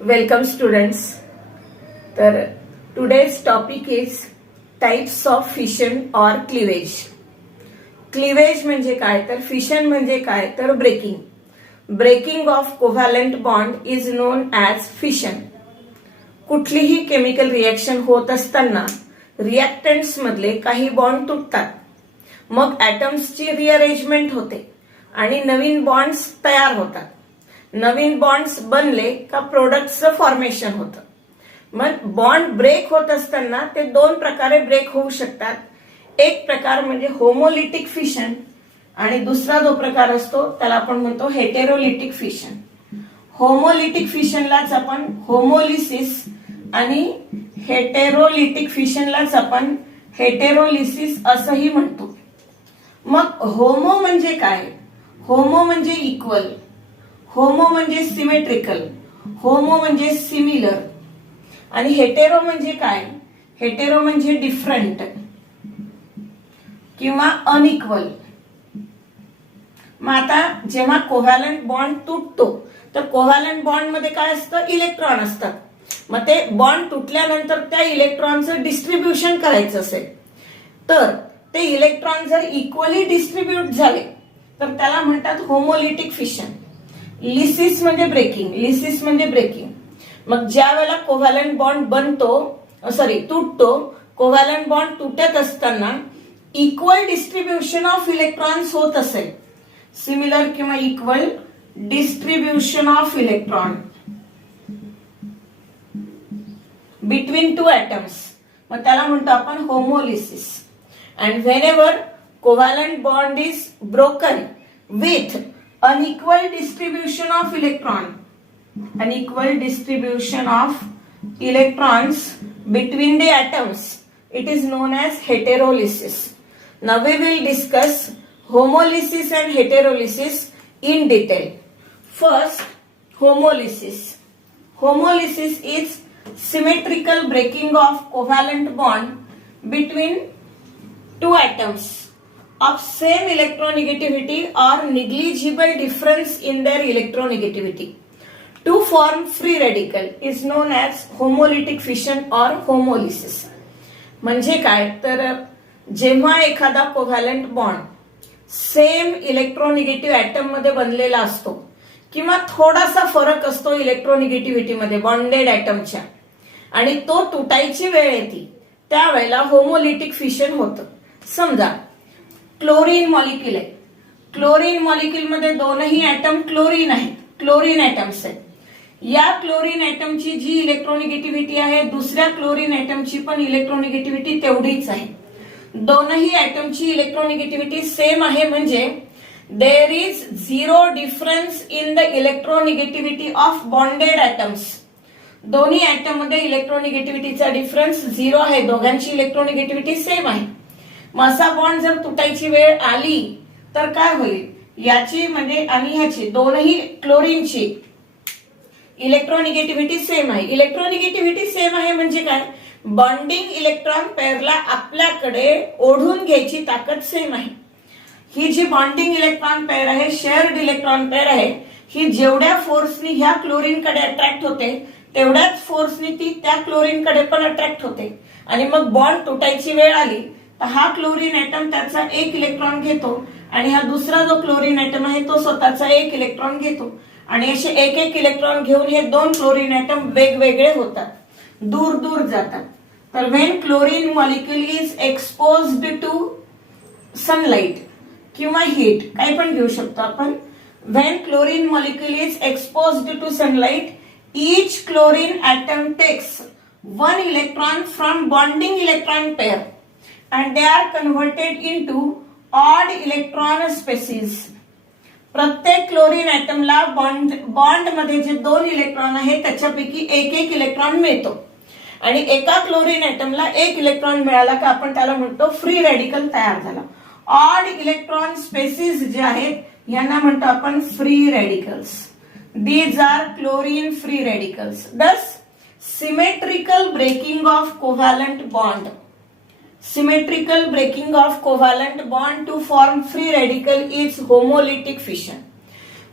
Welcome students. तर today's topic is types of fission or cleavage. Cleavage म्हणजे काय तर फिशन म्हणजे काय तर breaking of covalent bond is known as fission. कुठलीही केमिकल रिएक्शन होत असताना रिएक्टंट्स मधले काही बॉन्ड तुटतात, मग ऍटम्सची रिअरेंजमेंट होते आणि नवीन बॉन्ड्स तयार होतात. नवीन बॉन्ड्स बनले का प्रोडक्ट्सचं फॉर्मेशन होतं. मग बॉन्ड ब्रेक होत असताना ते दोन प्रकारे ब्रेक होऊ शकतात. एक प्रकार म्हणजे होमोलिटिक फिशन आणि दुसरा जो प्रकार असतो त्याला आपण म्हणतो हेटेरोलिटिक फिशन. होमोलिटिक फिशनलाच आपण होमोलिसिस आणि हेटेरोलिटिक फिशनलाच आपण हेटेरोलिसिस असंही म्हणतो. मग होमो म्हणजे काय? होमो म्हणजे इक्वल, होमो म्हणजे सिमेट्रिकल, होमो म्हणजे सिमिलर. आणि हेटेरो म्हणजे काय? हेटेरो म्हणजे डिफरंट किंवा अनइक्वल. मग आता जेव्हा कोव्हॅलंट बॉन्ड तुटतो तर कोव्हॅलंट बॉन्ड मध्ये काय असतं? इलेक्ट्रॉन असतात. मग ते बॉन्ड तुटल्यानंतर त्या इलेक्ट्रॉनचं डिस्ट्रीब्युशन करायचं असेल तर ते इलेक्ट्रॉन जर इक्वली डिस्ट्रीब्यूट झाले तर त्याला म्हणतात होमोलिटिक फिशन. लिसिस म्हणजे ब्रेकिंग. मग ज्या वेळेला कोव्हॅलंट बॉन्ड तुटतो, कोव्हॅलंट बॉन्ड तुटत असताना इक्वल डिस्ट्रीब्युशन ऑफ इलेक्ट्रॉन्स होत असेल, सिमिलर किंवा equal distribution of electron between two atoms, मग त्याला म्हणतो आपण homolysis. And whenever covalent bond is broken with unequal distribution of electrons between the atoms, it is known as heterolysis. Now we will discuss homolysis and heterolysis in detail. First, homolysis. Homolysis is symmetrical breaking of covalent bond between two atoms of same electronegativity or negligible difference in their electronegativity to form free radical is known as homolytic fission or homolysis. म्हणजे काय तर जेव्हा एखादा covalent bond same इलेक्ट्रोनिगेटिव्ह atom मध्ये बनलेला असतो किंवा थोडासा फरक असतो इलेक्ट्रोनिगेटिव्हिटी मध्ये बॉन्डेड ऍटमच्या आणि तो तुटायची वेळ येते त्यावेळेला होमोलिटिक फिशन होतं. समजा क्लोरीन मॉलिक्यूल आहे. क्लोरीन मॉलिक्यूल मध्ये दोनही ऍटम क्लोरीन आहेत, क्लोरीन ऍटम्स आहेत. या क्लोरीन ऍटमची जी इलेक्ट्रोनिगेटिव्हिटी आहे दुसऱ्या क्लोरीन ऍटमची पण इलेक्ट्रोनिगेटिव्हिटी तेवढीच आहे. दोनही ऍटमची इलेक्ट्रोनिगेटिव्हिटी सेम आहे म्हणजे there is zero difference in the electronegativity of bonded atoms. दोन्ही ऍटम मध्ये इलेक्ट्रोनिगेटिव्हिटीचा डिफरन्स झिरो आहे, दोघांची इलेक्ट्रोनिगेटिव्हिटी सेम आहे. मग असा बॉन्ड जर तुटायची वेळ आली तर काय होईल? याची म्हणजे आणि ह्याची दोनही क्लोरीनची इलेक्ट्रोनिगेटिव्हिटी सेम आहे. इलेक्ट्रोनिगेटिव्हिटी सेम आहे म्हणजे काय? बॉन्डिंग इलेक्ट्रॉन पेअरला आपल्याकडे ओढून घ्यायची ताकद सेम आहे. ही जी बॉन्डिंग इलेक्ट्रॉन पेअर आहे, शेअर्ड इलेक्ट्रॉन पेअर आहे, ही जेवढ्या फोर्सनी ह्या क्लोरीनकडे अट्रॅक्ट होते तेवढ्याच फोर्सनी ती त्या क्लोरीनकडे पण अट्रॅक्ट होते. आणि मग बॉन्ड तुटायची वेळ आली तर हा क्लोरीन ऍटम त्याचा एक इलेक्ट्रॉन घेतो आणि हा दुसरा जो क्लोरीन ऍटम आहे तो स्वतःचा एक इलेक्ट्रॉन घेतो आणि असे एक एक इलेक्ट्रॉन घेऊन हे दोन क्लोरीन ऍटम वेगवेगळे होतात, दूर दूर जातात. तर when chlorine molecule is exposed to sunlight किंवा हीट, काही पण घेऊ शकतो आपण. When chlorine molecule is exposed to sunlight, each chlorine atom takes one electron from bonding electron pair and they are converted into odd electron species. प्रत्येक chlorine ऍटमला bond मध्ये जे दोन इलेक्ट्रॉन आहेत त्याच्यापैकी एक एक इलेक्ट्रॉन मिळतो आणि एका क्लोरीन ऍटमला एक इलेक्ट्रॉन मिळाला का आपण त्याला म्हणतो फ्री रेडिकल तयार झाला. ऑड इलेक्ट्रॉन स्पेसिस जे आहेत यांना म्हणतो आपण free radicals. These are chlorine free radicals. Thus, symmetrical breaking of covalent bond. Symmetrical breaking of covalent bond to form free radical is homolytic fission.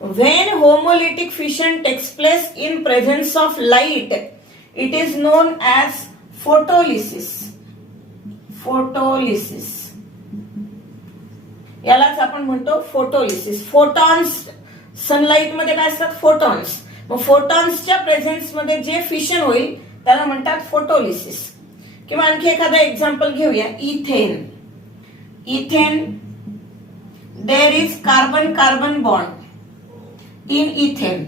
When homolytic fission takes place in presence of light, it is known as photolysis. Photolysis. यालाच आपण म्हणतो photolysis. Photons, sunlight मध्ये काय असतात? Photons. मग फोटॉन्सच्या presence मध्ये जे fission होईल त्याला म्हणतात फोटोलिसिस. किंवा आणखी एखादा एक्झाम्पल घेऊया. Ethane. Ethane, there is carbon carbon bond in ethane.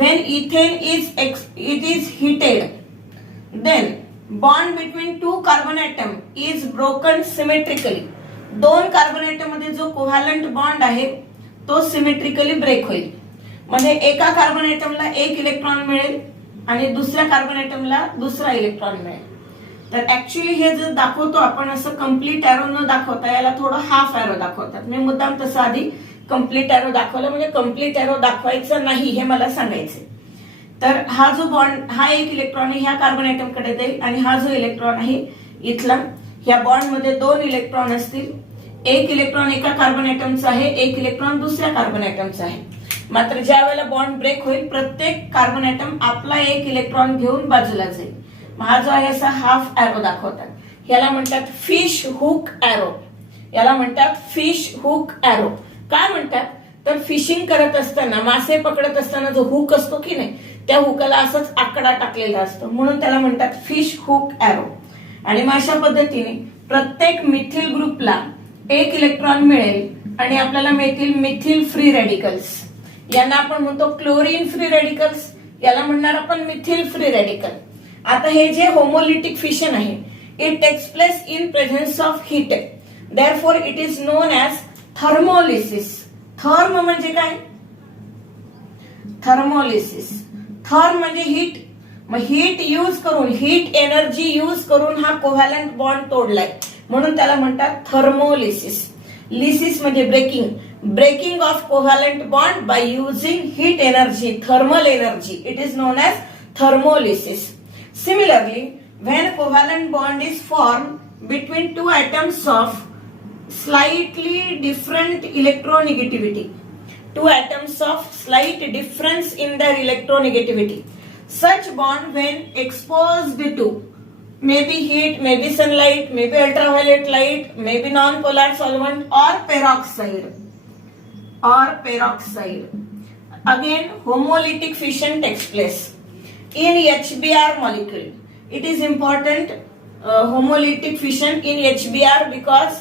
When ethane is heated, then bond between two carbon atom is broken symmetrically. दोन कार्बन एटम मध्ये जो कोव्हॅलंट बॉन्ड आहे तो सिमेट्रिकली ब्रेक होईल. म्हणजे एका कार्बन एटमला एक इलेक्ट्रॉन मिळेल आणि दुसऱ्या कार्बन एटमला दुसरा इलेक्ट्रॉन मिळेल. तर ऍक्च्युअली हे जर दाखवतो आपण असं कम्प्लीट एरो न दाखवता याला थोडं हाफ एरो दाखवतात. मी मुद्दाम तसं आधी कम्प्लीट एरो दाखवलं, म्हणजे कम्प्लीट एरो दाखवायचं नाही हे मला सांगायचे. तर हा जो बॉन्ड, हा एक इलेक्ट्रॉन आहे ह्या कार्बन एटम कडे जाईल आणि हा जो इलेक्ट्रॉन आहे इथला, ह्या बॉन्ड मध्ये दोन इलेक्ट्रॉन असतील. एक इलेक्ट्रॉन एका कार्बन एटमचा आहे, एक इलेक्ट्रॉन दुसऱ्या कार्बन एटमचा आहे. मात्र ज्या वेळेला बॉन्ड ब्रेक होईल प्रत्येक कार्बन एटम आपला एक इलेक्ट्रॉन घेऊन बाजूला जाईल. हा जो आहे असा हाफ एरो दाखवतात. याला म्हणतात फिश हुक एरो. याला म्हणतात फिश हुक एरो. काय म्हणतात? तर फिशिंग करत असताना, मासे पकडत असताना जो हुक असतो की नाही, त्या हुकाला असंच आकडा टाकलेला असतो म्हणून त्याला म्हणतात फिश हुक एरो. आणि मग अशा पद्धतीने प्रत्येक मिथिल ग्रुपला एक इलेक्ट्रॉन मिळेल आणि आपल्याला मिळतील मिथिल फ्री रेडिकल्स. यांना आपण म्हणतो क्लोरीन फ्री रेडिकल्स, याला म्हणणार आपण मिथिल फ्री रेडिकल. आता हे जे होमोलिटिक फिशन आहे, it takes place in presence of heat. Therefore it is known as thermolysis. Therm म्हणजे काय? थर्मोलिसिस. थर्म म्हणजे हीट. मग हीट यूज करून, हीट एनर्जी यूज करून हा कोव्हॅलंट बॉन्ड तोडलाय म्हणून त्याला म्हणतात थर्मोलिसिस. लिसिस म्हणजे breaking. Breaking of covalent bond by using heat energy, thermal energy. It is known as thermolysis. Similarly, when covalent bond is formed between two atoms of slightly different electronegativity, two atoms of slight difference in their electronegativity, such bond when exposed to maybe heat, maybe sunlight, maybe ultraviolet light, maybe non-polar solvent or peroxide. Again, homolytic fission takes place in HBr molecule. It is important homolytic fission in HBr because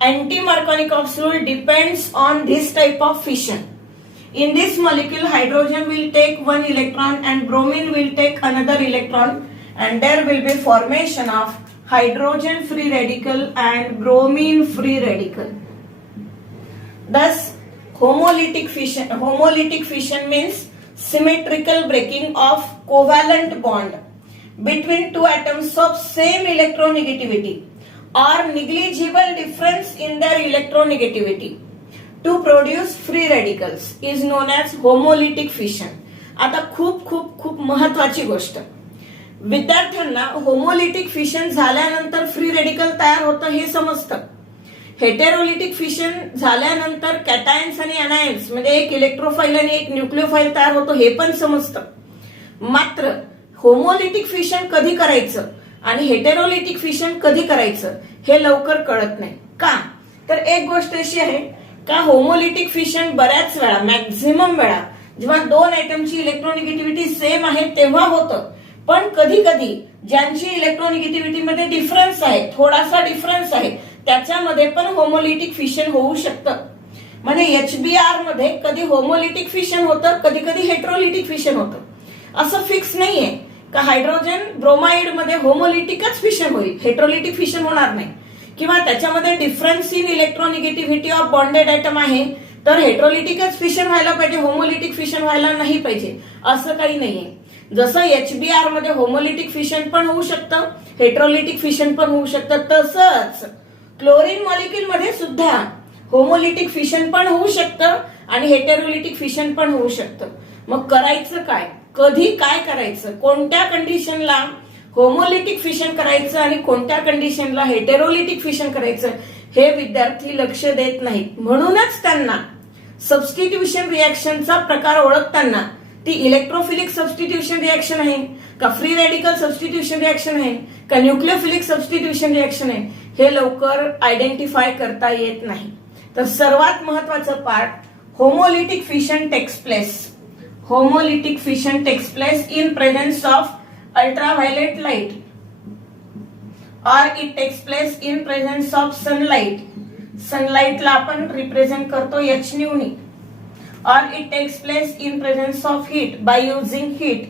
anti-Markovnikov rule depends on this type of fission. In this molecule, hydrogen will take one electron and bromine will take another electron, and there will be formation of hydrogen free radical and bromine free radical. Thus, homolytic fission means symmetrical breaking of covalent bond between two atoms of same electronegativity or negligible difference in their electronegativity to produce free radicals is known as homolytic fission. आता खूप खूप खूप महत्वाची गोष्ट, विद्यार्थ्यांना homolytic fission झाल्यानंतर free radical तयार होतं हे समजतं. हेटेरोलिटिक फिशन झाल्यानंतर कॅटायन्स आणि अनायन्स म्हणजे एक इलेक्ट्रोफाईल आणि एक न्यूक्लिओफाईल तयार होतो हे पण समजतं. मात्र होमोलिटिक फिशन कधी करायचं आणि हेटेरोलिटिक फिशन कधी करायचं हे लवकर कळत नाही. का? तर एक गोष्ट अशी आहे का होमोलिटिक फिशन बऱ्याच वेळा, मॅक्झिमम वेळा जेव्हा दोन आयटमची इलेक्ट्रोनिगेटिव्हिटी सेम आहे तेव्हा होतं. पण कधी कधी ज्यांची इलेक्ट्रोनिगेटिव्हिटी मध्ये डिफरन्स आहे, थोडासा डिफरन्स आहे, त्याच्यामध्ये पण होमोलिटिक फिशन होऊ शकतं. म्हणजे HBr मध्ये कधी होमोलिटिक फिशन होतं, कधी कधी हेट्रोलिटिक फिशन होतं. असं फिक्स नाहीये का हायड्रोजन ब्रोमाइड मध्ये होमोलिटिकच फिशन होईल, हेट्रोलिटिक फिशन होणार नाही. किंवा त्याच्यामध्ये difference in electronegativity of bonded atom आहे तर हेट्रोलिटिकच फिशन व्हायला पाहिजे, होमोलिटिक फिशन व्हायला नाही पाहिजे, असं काही नाहीये. जसं HBr मध्ये होमोलिटिक फिशन पण होऊ शकतं, हेट्रोलिटिक फिशन पण होऊ शकतं, तसंच क्लोरीन मॉलिक्यूल मध्ये सुद्धा होमोलिटिक फिशन पण होऊ शकतं आणि हेटेरोलिटिक फिशन पण होऊ शकतं. मग करायचं काय, कधी काय करायचं, कोणत्या कंडिशनला होमोलिटिक फिशन करायचं आणि कोणत्या कंडिशनला हेटेरोलिटिक फिशन करायचं हे विद्यार्थी लक्ष देत नाहीत. म्हणूनच त्यांना सबस्टिट्यूशन रिएक्शनचा प्रकार ओळखताना ती इलेक्ट्रोफिलिक सबस्टिट्यूशन रिएक्शन आहे का फ्री रॅडिकल सबस्टिट्यूशन रिएक्शन आहे का न्यूक्लियोफिलिक सबस्टिट्यूशन रिएक्शन आहे हे लवकर आयडेंटिफाय करता येत नाही. तर सर्वात महत्वाचं part, homolytic fission takes place. Homolytic fission takes place in presence of ultraviolet light और it takes place in presence of sunlight. सनलाइटला आपण रिप्रेझेंट करतो एच न्यूनी. और it takes place in presence of heat by using heat.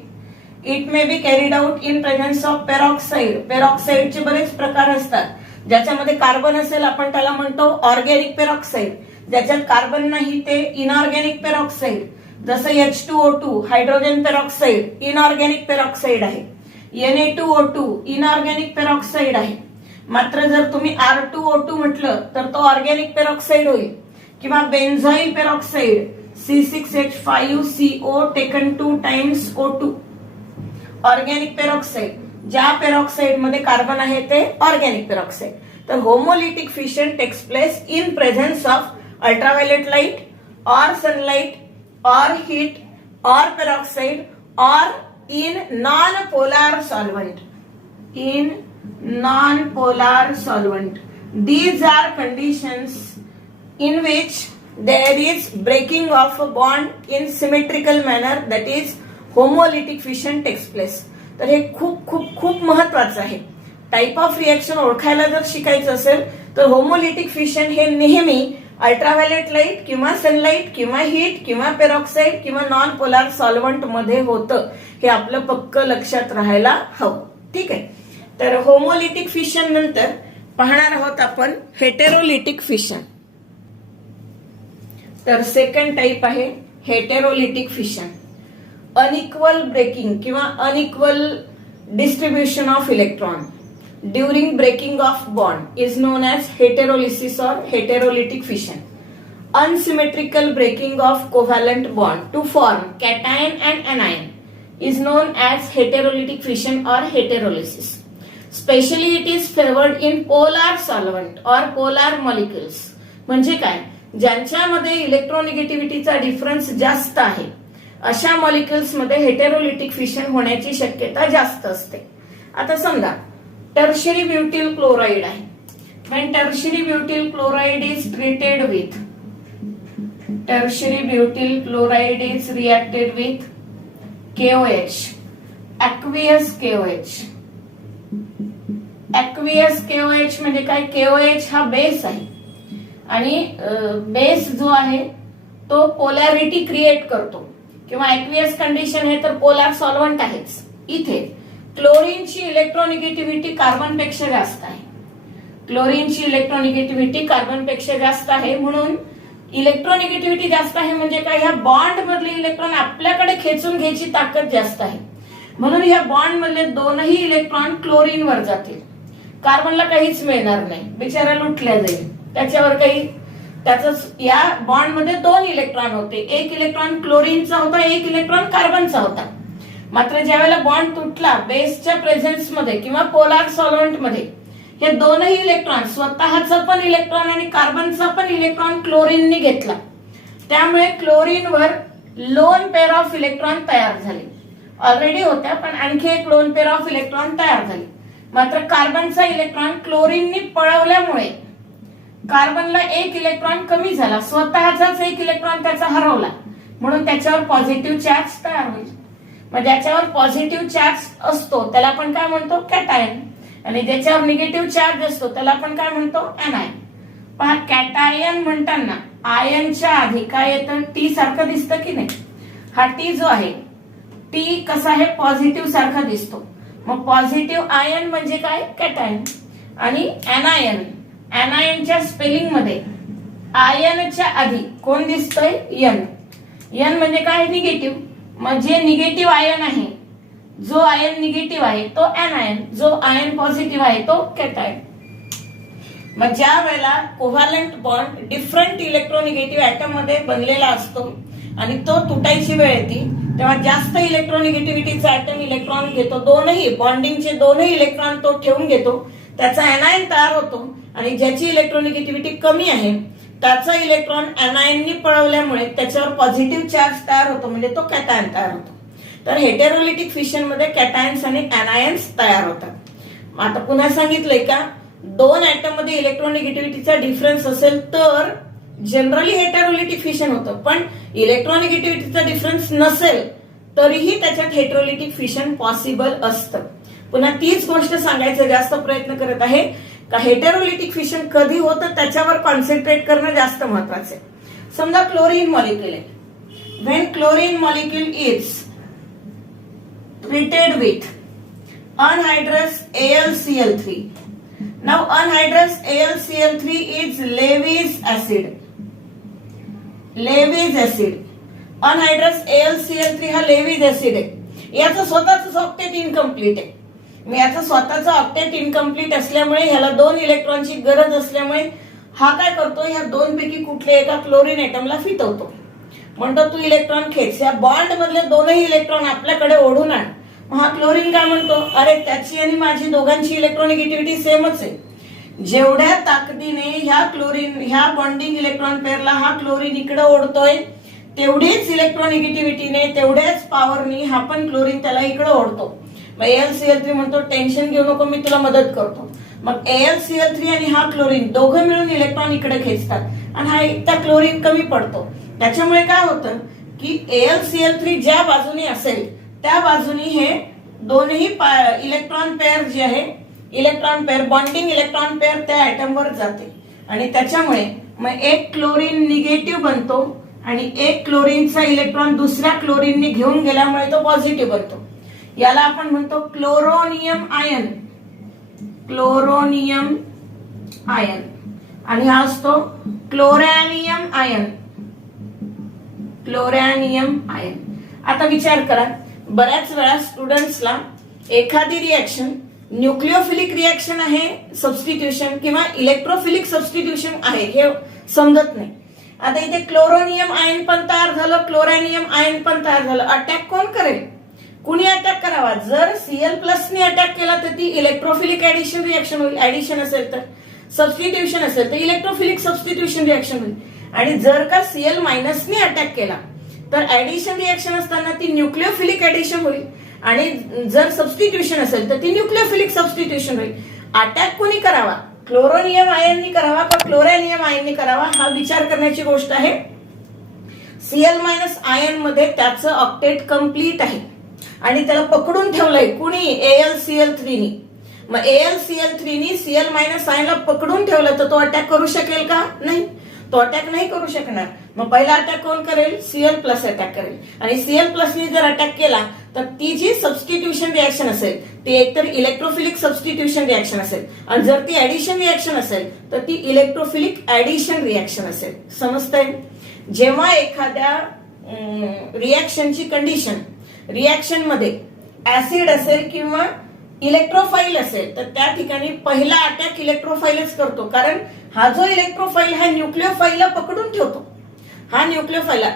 It may be carried out in presence of peroxide. Peroxide चे बरेच प्रकार असतात. ज्याच्यामध्ये कार्बन असेल आपण त्याला म्हणतो ऑर्गॅनिक पेरॉक्साइड. ज्याच्यात कार्बन नाही ते इनऑर्गॅनिक पेरॉक्साइड. जसं H2O2 hydrogen peroxide inorganic peroxide आहे. Na2O2 इनऑर्गॅनिक पेरॉक्साइड आहे. मात्र जर तुम्ही R2O2 म्हटलं तर तो ऑर्गॅनिक पेरॉक्साइड होईल. किंवा benzyl peroxide C6H5CO taken 2 times O2 organic peroxide. ज्या पेरॉक्साइड मध्ये कार्बन आहे ते ऑर्गॅनिक पेरॉक्साइड. तर homolytic fission takes place in presence of ultraviolet light और सनलाइट और हीट और पेरॉक्साइड और in non polar solvent. In non polar solvent. These are conditions in which there is breaking of a bond in symmetrical manner, that is homolytic fission takes place. तर हे खूप खूप खूप महत्वाचं आहे. टाइप ऑफ रिएक्शन ओळखायला जर शिकायचं असेल तर होमोलिटिक फिशन हे नेहमी अल्ट्राव्हायलेट लाईट किंवा सनलाइट किंवा हीट किंवा पेरॉक्साइड किंवा नॉन पोलार सॉल्व्हंट मध्ये होतं. हे आपलं पक्क लक्षात राहायला हवं. ठीक आहे. तर होमोलिटिक फिशन नंतर पाहणार आहोत आपण हेटेरोलिटिक फिशन. तर सेकंड टाइप आहे हेटेरोलिटिक फिशन. अनइक्वल ब्रेकिंग किंवा unequal distribution of electron during breaking of bond is known as heterolysis और heterolytic fission. Unsymmetrical breaking of covalent bond to form cation and anion is known as heterolytic fission or heterolysis. Specially it is favored in polar solvent or polar molecules. म्हणजे काय, ज्यांच्यामध्ये इलेक्ट्रोनिगेटिव्हिटीचा difference जास्त आहे अशा molecules मध्ये heterolytic fission होण्याची शक्यता जास्त असते. आता समजा टर्शियरी ब्युटिल क्लोराइड आहे. When tertiary butyl chloride is treated with tertiary butyl chloride is reacted with KOH, aqueous KOH. aqueous KOH म्हणजे काय, KOH हा बेस आहे आणि बेस जो आहे तो पोलॅरिटी क्रिएट करतो किंवा ऍक्वियस कंडिशन आहे तर पोलार सॉल्व्हंट आहेच. इथे क्लोरीनची इलेक्ट्रोनिगेटिव्हिटी कार्बन पेक्षा जास्त आहे. क्लोरीनची इलेक्ट्रोनिगेटिव्हिटी कार्बन पेक्षा जास्त आहे. म्हणून इलेक्ट्रोनिगेटिव्हिटी जास्त आहे म्हणजे काय, ह्या बॉन्ड मधले इलेक्ट्रॉन आपल्याकडे खेचून घ्यायची ताकद जास्त आहे. म्हणून ह्या बॉन्ड मधले दोनही इलेक्ट्रॉन क्लोरीन वर जातील. कार्बनला काहीच मिळणार नाही, बिचारा लुटल्या जाईल. त्याच्यावर काही त्याच या बॉन्ड मध्ये दोन इलेक्ट्रॉन होते, एक इलेक्ट्रॉन क्लोरीनचा होता, एक इलेक्ट्रॉन कार्बनचा होता. मात्र ज्या वेळेला बॉन्ड तुटला बेसच्या प्रेझेन्स मध्ये किंवा पोलार सॉल्व्हंट मध्ये हे दोनही इलेक्ट्रॉन स्वतःचा पण इलेक्ट्रॉन आणि कार्बनचा पण इलेक्ट्रॉन क्लोरीनने घेतला. त्यामुळे क्लोरीनवर लोन पेअर ऑफ इलेक्ट्रॉन तयार झाले. ऑलरेडी होत्या पण आणखी एक लोन पेअर ऑफ इलेक्ट्रॉन तयार झाली. मात्र कार्बनचा इलेक्ट्रॉन क्लोरीनने पळवल्यामुळे कार्बनला एक इलेक्ट्रॉन कमी झाला, स्वतःचाच एक इलेक्ट्रॉन त्याचा हरवला. म्हणून त्याच्यावर पॉझिटिव्ह चार्ज तयार होईल. मग ज्याच्यावर पॉझिटिव्ह चार्ज असतो त्याला आपण काय म्हणतो, कॅटायन. आणि ज्याच्यावर निगेटिव्ह चार्ज असतो त्याला आपण काय म्हणतो, एनायन. पहा, कॅटायन म्हणताना आयनच्या आधी काय येतं, टी सारखं दिसतं की नाही. हा टी जो आहे टी कसा आहे, पॉझिटिव्ह सारखा दिसतो. मग पॉझिटिव्ह आयन म्हणजे काय, कॅटायन. आणि एनायन, एनायनच्या स्पेलिंग मध्ये आयनच्या आधी कोण दिसतंय, एन. एन म्हणजे काय, निगेटिव्ह. मग जे निगेटिव्ह आयन आहे, जो आयन निगेटिव्ह आहे तो एनायन, जो आयन पॉझिटिव्ह आहे तो कॅटायन. मग ज्या वेळेला कोव्हॅलंट बॉन्ड डिफरंट इलेक्ट्रोनिगेटिव्ह ऍटम मध्ये बनलेला असतो आणि तो तुटायची वेळ येते तेव्हा जास्त इलेक्ट्रोनिगेटिव्हिटीचा ऍटम इलेक्ट्रॉन घेतो, दोनही बॉन्डिंगचे दोनही इलेक्ट्रॉन तो ठेवून घेतो, त्याचा एनायन तयार होतो. आणि ज्याची इलेक्ट्रोनिगेटिव्हिटी कमी आहे त्याचा इलेक्ट्रॉन अनायननी पळवल्यामुळे त्याच्यावर पॉझिटिव्ह चार्ज तयार होतो, म्हणजे तो कॅटायन तयार होतो. तर हेटेरोलिटिक फिशन मध्ये कॅटायन्स आणि अनायन्स तयार होतात. आता पुन्हा सांगितलंय का, दोन ऍटम मध्ये इलेक्ट्रॉनिगेटिव्हिटीचा डिफरन्स असेल तर जनरली हेटेरोलिटिक फिशन होतं, पण इलेक्ट्रॉनिगेटिव्हिटीचा डिफरन्स नसेल तरीही त्याच्यात हेटेरोलिटिक फिशन पॉसिबल असतं. पुन्हा तीच गोष्ट सांगायचं जास्त प्रयत्न करत आहे का हेटेरोलिटिक फिशन कधी होतं त्याच्यावर कॉन्सन्ट्रेट करणं जास्त महत्वाचं आहे. समजा क्लोरीन मॉलिक्यूल आहे. When chlorine molecule is treated with anhydrous AlCl3. Now anhydrous AlCl3 is Levy's acid. Levy's acid. Anhydrous AlCl3 हा लेव्हिज ऍसिड आहे. याचं स्वतःच ऑक्टेट इनकम्प्लीट आहे. मी याचं स्वतःचं ऑक्टेट इनकम्प्लीट असल्यामुळे ह्याला 2 इलेक्ट्रॉनची गरज असल्यामुळे हा काय करतो, ह्या दोन पैकी कुठल्या एका क्लोरीन ऍटमला फितवतो. म्हणतो तू इलेक्ट्रॉन खेच, या बॉन्ड मधले दोनही इलेक्ट्रॉन आपल्याकडे ओढून आण. हा क्लोरीन काय म्हणतो, अरे त्याची आणि माझी दोघांची इलेक्ट्रॉनिगेटिव्हिटी सेमच आहे. जेवढ्या ताकदीने ह्या बॉन्डिंग इलेक्ट्रॉन पेअरला हा क्लोरीन इकडे ओढतोय, तेवढीच इलेक्ट्रॉनिगेटिव्हिटीने तेवढ्याच पॉवरनी हा पण क्लोरीन त्याला इकडे ओढतो. मग AlCl3 म्हणतो टेन्शन घेऊ नको, मी तुला मदत करतो. मग AlCl3 आणि हा क्लोरीन दोघं मिळून इलेक्ट्रॉन इकडे खेचतात आणि हा एकटा क्लोरीन कमी पडतो. त्याच्यामुळे काय होतं की AlCl3 ज्या बाजूने असेल त्या बाजूने हे दोन्ही इलेक्ट्रॉन पेअर जे आहे, electron pair bonding electron pair त्या ऍटमवर जाते आणि त्याच्यामुळे मग एक क्लोरीन निगेटिव्ह बनतो आणि एक क्लोरीनचा इलेक्ट्रॉन दुसऱ्या क्लोरीनने घेऊन गेल्यामुळे तो पॉझिटिव्ह बनतो. याला आपण म्हणतो क्लोरोनियम आयन. Chloronium ion. आणि हा असतो क्लोरॅनियम आयन. क्लोरॅनियम आयन. आता विचार करा, बऱ्याच वेळा स्टुडंट्सला एखादी रिएक्शन न्यूक्लिओफिलिक रिएक्शन आहे सबस्टिट्यूशन किंवा इलेक्ट्रोफिलिक सबस्टिट्यूशन आहे हे समजत नाही. आता इथे क्लोरोनियम आयन पण तयार झालं, क्लोरॅनियम आयन पण तयार झालं. अटॅक कोण करेल, कुणी अटॅक करावा? जर Cl+ ने अटॅक केला तर ती इलेक्ट्रोफिलिक ऍडिशन रिएक्शन होईल. ऍडिशन असेल तर, सबस्टिट्यूशन असेल तर इलेक्ट्रोफिलिक सबस्टिट्यूशन रिएक्शन होईल. आणि जर का Cl- ने अटॅक केला तर ऍडिशन रिएक्शन असताना ती न्यूक्लिओफिलिक ऍडिशन होईल आणि जर सबस्टिट्यूशन असेल तर ती न्यूक्लिओफिलिक सबस्टिट्यूशन होईल. अटॅक कोणी करावा, क्लोरोनियम आयननी करावा का क्लोरॅनियम आयननी करावा, हा विचार करण्याची गोष्ट आहे. Cl- आयन मध्ये त्याचं ऑक्टेट कम्प्लीट आहे आणि त्याला पकडून ठेवलंय कुणी, AlCl3 नी. मग AlCl3 नी Cl- आयनला पकडून ठेवलं तर तो अटॅक करू शकेल का? नाही, तो अटॅक नाही करू शकणार. मग पहिला अटॅक कोण करेल, Cl+ अटॅक करेल. आणि Cl+ ने जर अटॅक केला तर ती जी सबस्टिट्यूशन रिएक्शन असेल ती एकतर इलेक्ट्रोफिलिक सबस्टिट्यूशन रिएक्शन असेल आणि जर ती ऍडिशन रिएक्शन असेल तर ती इलेक्ट्रोफिलिक ऍडिशन रिएक्शन असेल. समजतंय? जेव्हा एखाद्या रिएक्शनची कंडिशन, रिएक्शन मध्ये ऍसिड असेल किंवा इलेक्ट्रोफाईल असेल तर त्या ठिकाणी पहिला अटॅक इलेक्ट्रोफाईलच करतो, कारण हा जो इलेक्ट्रोफाईल हा न्यूक्लिओफाईलला पकडून ठेवतो. हा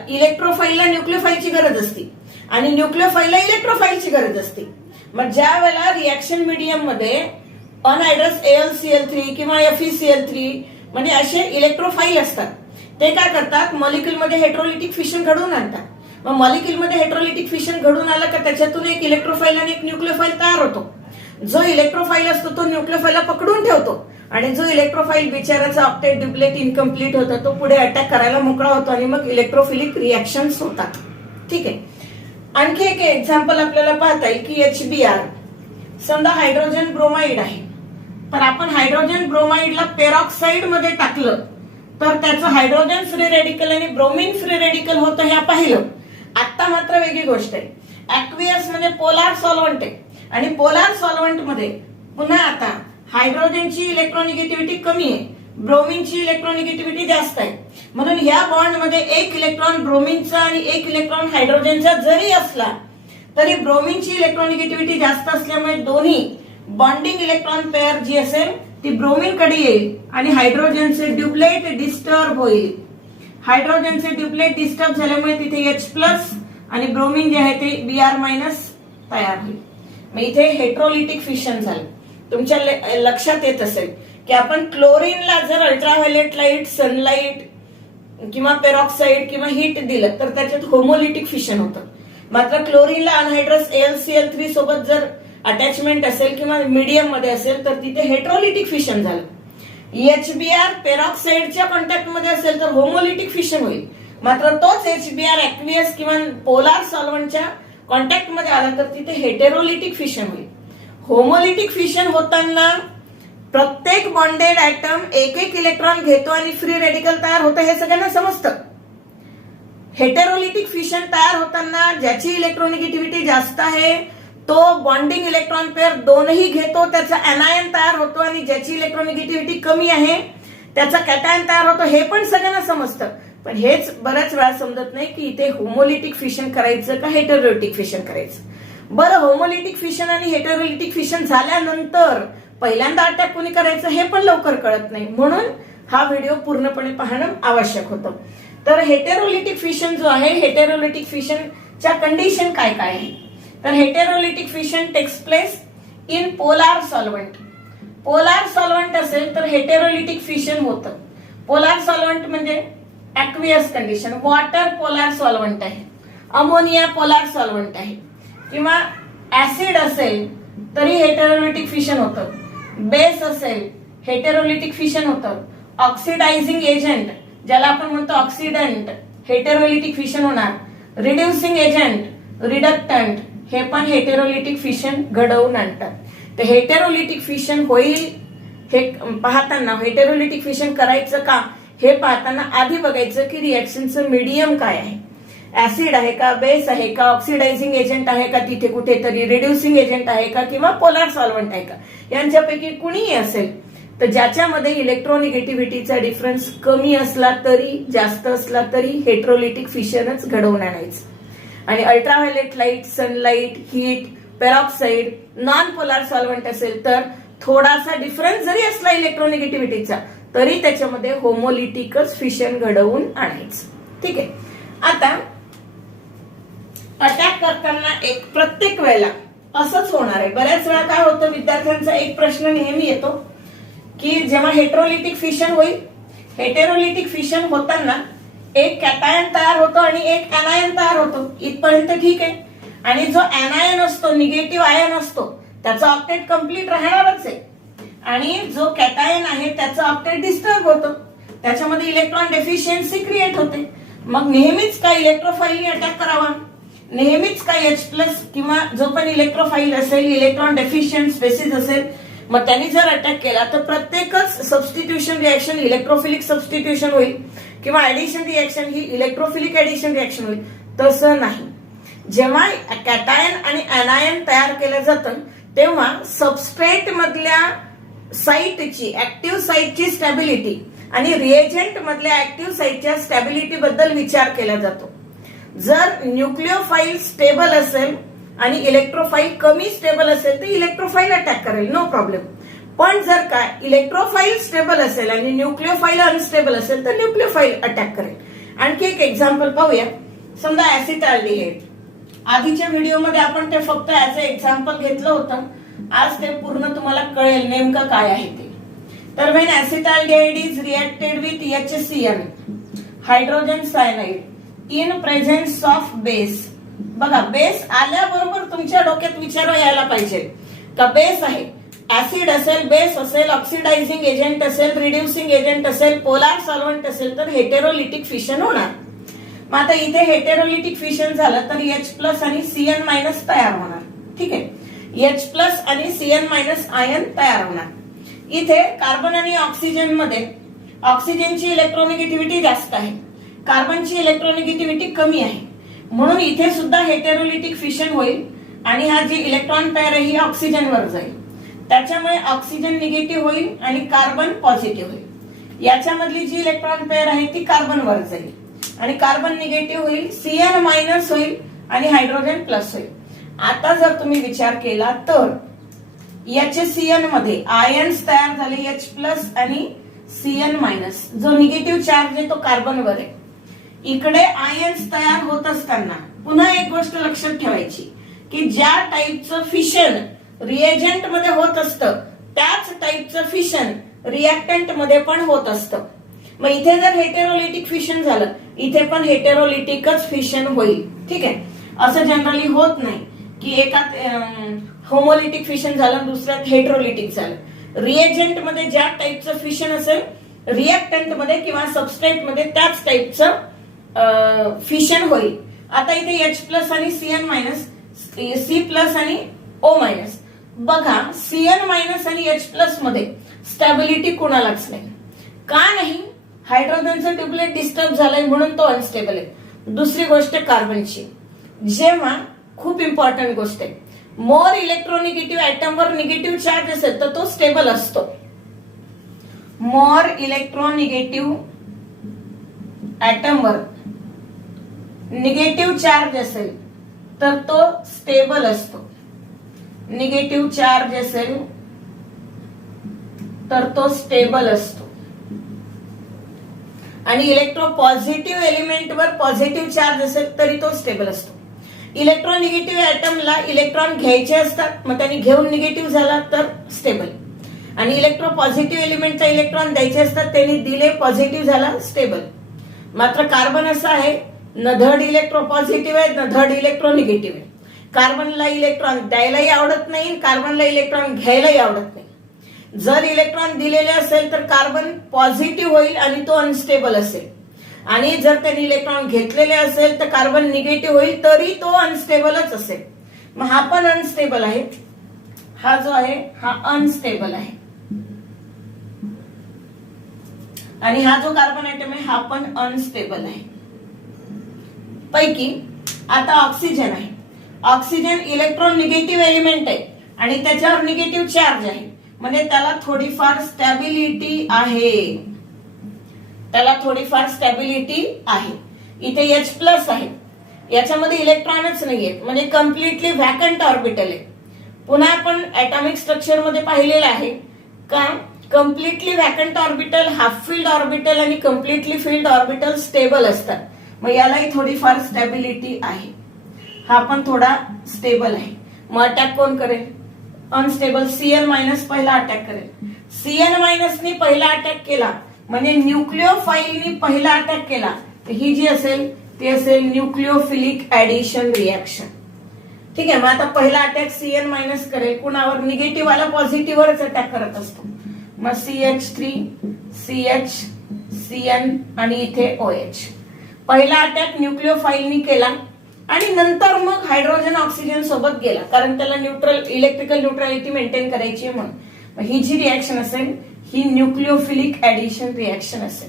इलेक्ट्रोफाईलला न्यूक्लिओफाईलची गरज असते आणि न्यूक्लिओफाईलला इलेक्ट्रोफाईलची गरज असते. मग ज्या वेळेला रिएक्शन मीडियम मध्ये अनहायड्रस AlCl3 किंवा FeCl3 म्हणजे असे इलेक्ट्रोफाईल असतात, ते काय करतात, मॉलिक्यूल मध्ये हेटेरोलिटिक फिशन घडवून आणतात. मग मॉलिक्यूल मध्ये हेटेरोलिटिक फिशन घडून आलं का त्याच्यातून एक इलेक्ट्रोफाईल आणि एक न्यूक्लिओफाईल तयार होतो. जो इलेक्ट्रोफाईल असतो तो न्यूक्लिओफाईलला पकडून ठेवतो आणि जो इलेक्ट्रोफाईल बिचाराचा ऑक्टेट ड्युप्लेट इनकम्प्लीट होता तो पुढे अटॅक करायला मोकळा होतो आणि मग इलेक्ट्रोफिलिक रिएक्शन्स होतात. ठीक आहे. आणखी एक एक्झाम्पल आपल्याला पाहता येईल की HBr. समजा हायड्रोजन ब्रोमाइड आहे, तर आपण हायड्रोजन ब्रोमाइडला पेरॉक्साइड मध्ये टाकलं तर त्याचं हायड्रोजन फ्री रेडिकल आणि ब्रोमिन फ्री रेडिकल होतं हे पाहिलं. आता मात्र वेगळी गोष्ट आहे. ऍक्वियस म्हणजे पोलार सॉल्व्हंट आहे आणि पोलार सॉल्व्हंट मध्ये पुन्हा आता हायड्रोजनची इलेक्ट्रॉनिगेटिव्हिटी कमी आहे, ब्रोमिनची इलेक्ट्रॉनिगेटिव्हिटी जास्त आहे. म्हणून या बॉन्ड मध्ये एक इलेक्ट्रॉन ब्रोमिनचा आणि एक इलेक्ट्रॉन हायड्रोजनचा जरी असला तरी ब्रोमिनची इलेक्ट्रॉनिगेटिव्हिटी जास्त असल्यामुळे दोन्ही बॉन्डिंग इलेक्ट्रॉन पेअर जी असेल ती ब्रोमिन कडे येईल आणि हायड्रोजनचे ड्युप्लेट डिस्टर्ब होईल. हायड्रोजनचे ड्युप्लेट डिस्टर्ब झाल्यामुळे तिथे H+ आणि ब्रोमिन जे आहे ते Br- तयार होईल. मग इथे हेटेरोलिटिक फिशन झालं. तुमच्या लक्षात येत असेल की आपण क्लोरीनला जर अल्ट्राव्हायोलेट लाईट, सनलाईट किंवा पेरॉक्साईड किंवा हीट दिलं तर त्याच्यात होमोलिटिक फिशन होतं. मात्र क्लोरीनला अनहायड्रस AlCl3 सोबत जर अटॅचमेंट असेल किंवा मीडियम मध्ये असेल तर तिथे हेटेरोलिटिक फिशन झालं. HBr पेरॉक्साईडच्या कॉन्टॅक्ट मध्ये असेल तर होमोलिटिक फिशन होईल. मात्र तोच HBr ऍक्वियस किंवा पोलार सॉल्व्हंटच्या कॉन्टॅक्ट मध्ये आला तर तिथे हेटेरोलिटिक फिशन होईल. होमोलिटिक फिशन होताना प्रत्येक बॉन्डेड ऍटम एक एक इलेक्ट्रॉन घेतो आणि फ्री रेडिकल तयार होतं हे सगळ्यांना समजतं. हेटेरोलिटिक फिशन तयार होताना ज्याची इलेक्ट्रोनिगेटिव्हिटी जास्त आहे तो बॉन्डिंग इलेक्ट्रॉन पेअर दोनही घेतो, त्याचा एनायन तयार होतो, आणि ज्याची इलेक्ट्रोनिगेटिव्हिटी कमी आहे त्याचा कॅटायन तयार होतो हे पण सगळ्यांना समजतं. पण हेच बऱ्याच वेळा समजत नाही की इथे होमोलिटिक फिशन करायचं का हेटेरोलिटिक फिशन करायचं. बरं, होमोलिटिक फिशन आणि हेटेरोलिटिक फिशन झाल्यानंतर पहिल्यांदा अटॅक कोणी करायचं हे पण लवकर कळत नाही, म्हणून हा व्हिडिओ पूर्णपणे पाहणं आवश्यक होतं. तर हेटेरोलिटिक फिशन जो आहे, हेटेरोलिटिक फिशनच्या कंडिशन काय काय आहे तर heterolytic fission takes place in polar solvent. Polar solvent असेल तर हेटेरोलिटिक फिशन होतं. पोलार सॉल्व्हंट म्हणजे aqueous condition, water polar solvent आहे, अमोनिया पोलार सॉल्व्हंट आहे, किंवा ऍसिड असेल तरी हेटेरोलिटिक फिशन होतं. बेस असेल हेटेरोलिटिक फिशन होतं. ऑक्सिडायझिंग एजंट ज्याला आपण म्हणतो ऑक्सिडंट हेटेरोलिटिक फिशन होणार. रिड्युसिंग एजंट रिडक्टंट हे पण हेटेरोलिटिक फिशन घडवून आणतात. तर हेटेरोलिटिक फिशन होईल हे पाहताना, हेटेरोलिटिक फिशन करायचं का हे पाहताना आधी बघायचं की रिएक्शनचं मीडियम काय आहे. ऍसिड आहे का, बेस आहे का, ऑक्सिडायझिंग एजंट आहे का, तिथे कुठेतरी रिड्युसिंग एजंट आहे का, किंवा पोलार सॉल्व्हंट आहे का, यांच्यापैकी कुणीही असेल तर ज्याच्यामध्ये इलेक्ट्रोनिगेटिव्हिटीचा डिफरन्स कमी असला तरी जास्त असला तरी हेटेरोलिटिक फिशनच घडवून आणायचं. आणि ultraviolet light, sunlight, heat, peroxide, non polar solvent असेल तर थोडासा डिफरन्स जरी असला इलेक्ट्रोनिगेटिव्हिटीचा तरी त्याच्यामध्ये होमोलिटिकच फिशन घडवून आणायचं. ठीक आहे. आता अटॅक करताना एक प्रत्येक वेळेला असंच होणार आहे. बऱ्याच वेळा काय होतं, विद्यार्थ्यांचा एक प्रश्न नेहमी येतो की जेव्हा हेटेरोलिटिक फिशन होईल, हेटेरोलिटिक फिशन होताना एक कॅटायन तयार होतो आणि एक एनायन तयार होतो, इथपर्यंत ठीक आहे. आणि जो एनायन असतो, निगेटिव्ह आयन असतो, त्याचा ऑक्टेट कम्प्लीट राहणारच आहे. आणि जो कॅटायन आहे त्याचा ऑक्टेट डिस्टर्ब होतो, त्याच्यामध्ये इलेक्ट्रॉन डेफिशियन्सी क्रिएट होते. मग नेहमीच काय इलेक्ट्रोफाईलने अटॅक करावा, नेहमीच काय H+ किंवा जो पण इलेक्ट्रोफाईल असेल, इलेक्ट्रॉन डेफिशियंट स्पेसिस असेल, मग त्यांनी जर अटॅक केला तर प्रत्येकच सबस्टिट्यूशन रिएक्शन इलेक्ट्रोफिलिक सबस्टिट्यूशन होईल किंवा ऍडिशन रिएक्शन ही इलेक्ट्रोफिलिक ऍडिशन रिएक्शन होईल. तसं नाही. जेव्हा कॅटायन आणि एनायन तयार केलं जातं तेव्हा सबस्ट्रेट मधल्या साईटची, ऍक्टिव्ह साईटची स्टॅबिलिटी आणि रिएजंट मधल्या ऍक्टिव्ह साईटच्या स्टॅबिलिटी बद्दल विचार केला जातो. जर न्यूक्लिओफाईल स्टेबल असेल आणि इलेक्ट्रोफाईल कमी स्टेबल असेल तर इलेक्ट्रोफाईल अटॅक करेल, नो प्रॉब्लेम. पण जर का इलेक्ट्रोफाईल स्टेबल असेल आणि न्यूक्लिओफाईल अनस्टेबल असेल तर न्यूक्लिओफाईल अटॅक करेल. आणखी एक एक्झाम्पल पाहूया. समजा ऍसिटाल्डिहाइड, आधीच्या व्हिडिओमध्ये आपण ते फक्त ऍज अ एक्झाम्पल घेतलं होतं, आज ते पूर्ण तुम्हाला कळेल नेमकं काय आहे ते. तर when acetaldehyde is reacted with HCl, hydrogen cyanide in presence of base. बघा, बेस आल्याबरोबर तुमच्या डोक्यात विचार यायला पाहिजे का बेस आहे, ऍसिड असेल, बेस असेल, ऑक्सिडायझिंग एजंट असेल, रिड्युसिंग एजंट असेल, पोलार सॉल्व्हंट असेल तर हेटेरोलिटिक फिशन होणार. मग आता इथे हेटेरोलिटिक फिशन झालं तर H+ आणि Cn- तयार होणार. ठीक आहे. H+ आणि Cn- आयन तयार होणार. इथे कार्बन आणि ऑक्सिजन मध्ये ऑक्सिजनची इलेक्ट्रोनिगेटिव्हिटी जास्त आहे, कार्बनची इलेक्ट्रोनिगेटिव्हिटी कमी आहे, म्हणून इथे सुद्धा हेटेरोलिटिक फिशन होईल आणि हा जी इलेक्ट्रॉन पेअर आहे ही ऑक्सिजनवर जाईल. त्याच्यामुळे ऑक्सिजन निगेटिव्ह होईल आणि कार्बन पॉझिटिव्ह होईल. याच्यामधली जी इलेक्ट्रॉन पेअर आहे ती कार्बनवर जाईल आणि कार्बन निगेटिव्ह होईल, Cn- होईल आणि हायड्रोजन प्लस होईल. आता जर तुम्ही विचार केला तर HCl मध्ये आयन्स तयार झाले H+ आणि Cn-, जो निगेटिव्ह चार्ज आहे तो कार्बनवर आहे. इकडे आयन्स तयार होत असताना पुन्हा एक गोष्ट लक्षात ठेवायची की ज्या टाईपचं फिशन रिएजंट मध्ये होत असतं त्याच टाईपचं फिशन रिएक्टंट मध्ये पण होत असतं. मग इथे जर हेटेरोलिटिक फिशन झालं, इथे पण हेटेरोलिटिकच फिशन होईल. ठीक आहे, असं जनरली होत नाही की एकात होमोलिटिक फिशन झालं दुसऱ्यात हेटेरोलिटिक झालं. रिएजंट मध्ये ज्या टाईपचं फिशन असेल, रिएक्टंट मध्ये किंवा सबस्ट्रेट मध्ये त्याच टाईपचं फिशन होईल. आता इथे H प्लस आणि Cn मायनस, C प्लस आणि O मायनस. बघा Cn मायनस आणि H प्लस मध्ये स्टॅबिलिटी कोणालाच नाही. का नाही? हायड्रोजनचं ट्यूबलेट डिस्टर्ब झालंय म्हणून तो अनस्टेबल आहे. दुसरी गोष्ट कार्बनची, जेव्हा खूप इम्पॉर्टंट गोष्ट आहे, मोर इलेक्ट्रोनिगेटिव्ह ऍटमवर निगेटिव्ह चार्ज असेल तर तो स्टेबल असतो. मोर इलेक्ट्रोनिगेटिव्ह ऍटमवर निगेटिव्ह चार्ज असेल तर तो स्टेबल असतो. निगेटिव्ह चार्ज असेल तर तो स्टेबल असतो. आणि इलेक्ट्रोपॉझिटिव्ह एलिमेंटवर पॉझिटिव्ह चार्ज असेल तरी तो स्टेबल असतो. इलेक्ट्रोनिगेटिव्ह ऍटमला इलेक्ट्रॉन घ्यायचे असतात, मग त्यांनी घेऊन निगेटिव्ह झाला तर स्टेबल. आणि इलेक्ट्रोपॉझिटिव्ह एलिमेंटचा इलेक्ट्रॉन द्यायचे असतात, त्यांनी दिले पॉझिटिव्ह झाला स्टेबल. मात्र कार्बन असं आहे, न धड इलेक्ट्रोपॉझिटिव्ह आहे न धड इलेक्ट्रोनिगेटिव्ह आहे. कार्बनला इलेक्ट्रॉन द्यायलाही आवडत नाही, कार्बनला इलेक्ट्रॉन घ्यायलाही आवडत नाही. जर इलेक्ट्रॉन दिलेले असेल तर कार्बन पॉझिटिव्ह होईल आणि तो अनस्टेबल असेल. आणि जर त्यांनी इलेक्ट्रॉन घेतलेले असेल तर कार्बन निगेटिव्ह होईल तरी तो अनस्टेबलच असेल. मग हा पण अनस्टेबल आहे, हा जो आहे हा अनस्टेबल आहे. आणि हा जो कार्बन आयटम आहे हा पण अनस्टेबल आहे. पैकी आता ऑक्सिजन आहे. ऑक्सिजन इलेक्ट्रॉन निगेटिव्ह एलिमेंट आहे आणि त्याच्यावर निगेटिव्ह चार्ज आहे, म्हणजे त्याला थोडीफार स्टॅबिलिटी आहे. त्याला थोडीफार स्टॅबिलिटी आहे. इथे H प्लस आहे, याच्यामध्ये इलेक्ट्रॉनच नाहीये, म्हणजे कम्प्लिटली व्हॅकंट ऑर्बिटल आहे. पुन्हा आपण ऍटॉमिक स्ट्रक्चर मध्ये पाहिलेलं आहे का completely vacant orbital, half filled orbital आणि कम्प्लिटली फील्ड ऑर्बिटल स्टेबल असतात. मग यालाही थोडीफार स्टॅबिलिटी आहे. हा पण थोडा स्टेबल आहे. मग अटॅक कोण करेल? अनस्टेबल Cn मायनस पहिला अटॅक करेल. Cn मायनसनी पहिला अटॅक केला म्हणजे न्यूक्लिओफाईलनी पहिला अटॅक केला, तर ही जी असेल ती असेल न्यूक्लिओफिलिक ऍडिशन रिएक्शन. ठीक आहे, मग आता पहिला अटॅक Cn मायनस करेल कुणावर? निगेटिव्ह वाला पॉझिटिव्हवरच अटॅक करत असतो. मग CH3 CH Cn आणि इथे OH. पहिला अटॅक न्यूक्लिओफाईलनी केला आणि नंतर मग हायड्रोजन ऑक्सिजन सोबत गेला, कारण त्याला इलेक्ट्रिकल न्यूट्रॅलिटी मेंटेन करायची म्हणून. ही जी रिएक्शन असेल ही न्यूक्लिओफिलिक ऍडिशन रिएक्शन असेल.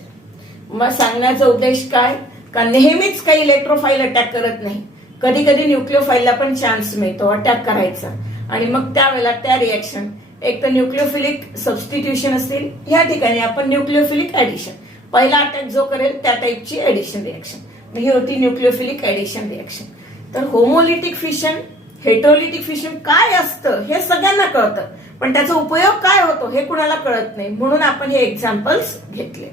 मग सांगण्याचा उद्देश काय? का नेहमीच काही इलेक्ट्रोफाईल अटॅक करत नाही, कधी कधी न्यूक्लिओफाईलला पण चान्स मिळतो अटॅक करायचा. आणि मग त्यावेळेला त्या रिएक्शन एक तर न्यूक्लिओफिलिक सबस्टिट्यूशन असेल, या ठिकाणी आपण न्यूक्लिओफिलिक ऍडिशन, पहिला अटॅक जो करेल त्या टाईपची ऍडिशन रिएक्शन, ही होती न्यूक्लिओफिलिक ऍडिशन रिएक्शन. तर होमोलिटिक फिशन, हेटेरोलिटिक फिशन काय असतं हे सगळ्यांना कळतं, पण त्याचा उपयोग काय होतो हे कुणाला कळत नाही, म्हणून आपण हे एक्झाम्पल्स घेतले.